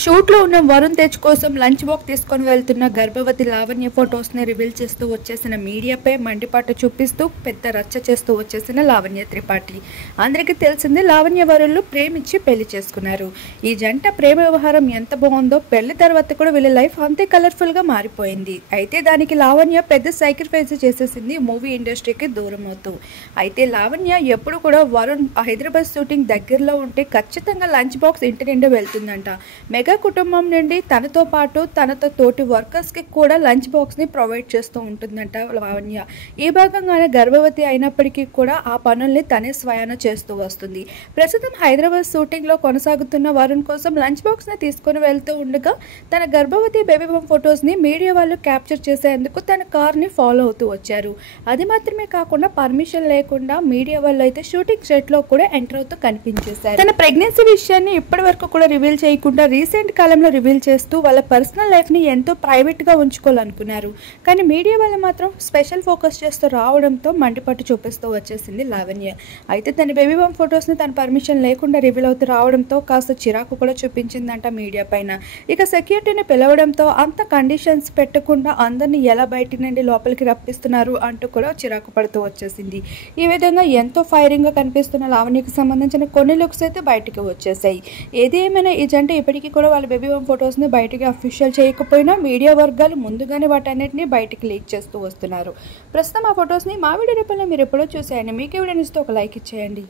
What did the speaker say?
షూట్లో ఉన్న వరుణ్ తేజ్ కోసం lunch box తీసుకొని వెళ్తున్న గర్భవతి లావణ్య ఫొటోస్ని రివీల్ చేస్తూ వచ్చేసిన మీడియాపై మండిపాటు చూపిస్తూ పెద్ద రచ్చ చేస్తూ వచ్చేసిన లావణ్య త్రిపాఠి. అందరికీ తెలిసిందే, లావణ్య వరుణ్లు ప్రేమించి పెళ్లి చేసుకున్నారు. ఈ జంట ప్రేమ వ్యవహారం ఎంత బాగుందో, పెళ్లి తర్వాత కూడా వీళ్ళ లైఫ్ అంతే కలర్ఫుల్గా మారిపోయింది. అయితే దానికి లావణ్య పెద్ద సాక్రిఫైస్ చేసేసింది మూవీ ఇండస్ట్రీకి దూరం అవుతూ. అయితే లావణ్య ఎప్పుడు కూడా వరుణ్ హైదరాబాద్ షూటింగ్ దగ్గరలో ఉంటే ఖచ్చితంగా లంచ్ బాక్స్ ఇంటి నిండా వెళ్తుందంట. మెగా కుటుంబం నుండి తనతో పాటు తనతో తోటి వర్కర్స్కి కూడా లంచ్ బాక్స్ని ప్రొవైడ్ చేస్తూ ఉంటుందంట లావణ్య. ఈ భాగంగానే గర్భవతి అయినప్పటికీ కూడా ఆ పనుల్ని తనే స్వయాన చేస్తూ వస్తుంది. ప్రస్తుతం హైదరాబాద్ షూటింగ్లో కొనసాగుతున్న వరుణ్ కోసం లంచ్ బాక్స్ని తీసుకుని వెళ్తూ ఉండగా తన గర్భవతి బేబీ బామ్ ఫొటోస్ని మీడియా వాళ్ళు క్యాప్చర్ చేసేందుకు తన కార్ని ఫాలో అవుతూ వచ్చారు. అది మాత్రమే కాకుండా పర్మిషన్ లేకుండా మీడియా వాళ్ళు అయితే షూటింగ్ సెట్లో కూడా ఎంటర్ అవుతూ కనిపించేశారు. తన ప్రెగ్నెన్సీ విషయాన్ని ఇప్పటి వరకు కూడా రివీల్ చేయకుండా రీసెంట్ కాలంలో రివీల్ చేస్తూ వాళ్ళ పర్సనల్ లైఫ్ని ఎంతో ప్రైవేట్గా ఉంచుకోవాలనుకున్నారు. కానీ మీడియా వాళ్ళు మాత్రం స్పెషల్ ఫోకస్ చేస్తూ రావడంతో మండిపట్టు చూపిస్తూ వచ్చేసింది లావణ్య. అయితే తన బేబీ బామ్ ఫొటోస్ని తన పర్మిషన్ లేకుండా రివీల్ అవుతూ రావడంతో కాస్త చిరాకు కూడా చూపించిందంట మీడియా పైన. ఇక సెక్యూరిటీని పిలవడంతో అంత కండిషన్స్ పెట్టకుండా అందరినీ ఎలా బయట నుండి లోపలికి రప్పిస్తున్నారు అంటూ కూడా చిరాకు పడుతూ వచ్చేసింది. ఈ విధంగా ఎంతో ఫైరింగ్గా కనిపిస్తున్న లావణ్యకు సంబంధించిన కొన్ని లుక్స్ అయితే బయటకు వచ్చేసాయి. ఏది ఏమైనా ఈ జంట ఇప్పటికీ కూడా వాళ్ళ బేబీ బామ్ ఫొటోస్ని బయటికి అఫీషియల్ చేయకపోయినా మీడియా వర్గాలు ముందుగానే వాటన్నిటిని బయటికి లీక్ చేస్తూ వస్తున్నారు. ప్రస్తుతం ఆ ఫొటోస్ని మా వీడియో రూపంలో మీరు ఎప్పుడో చూసేయండి. మీకు వీడియో ఇస్తే ఒక లైక్ ఇచ్చేయండి.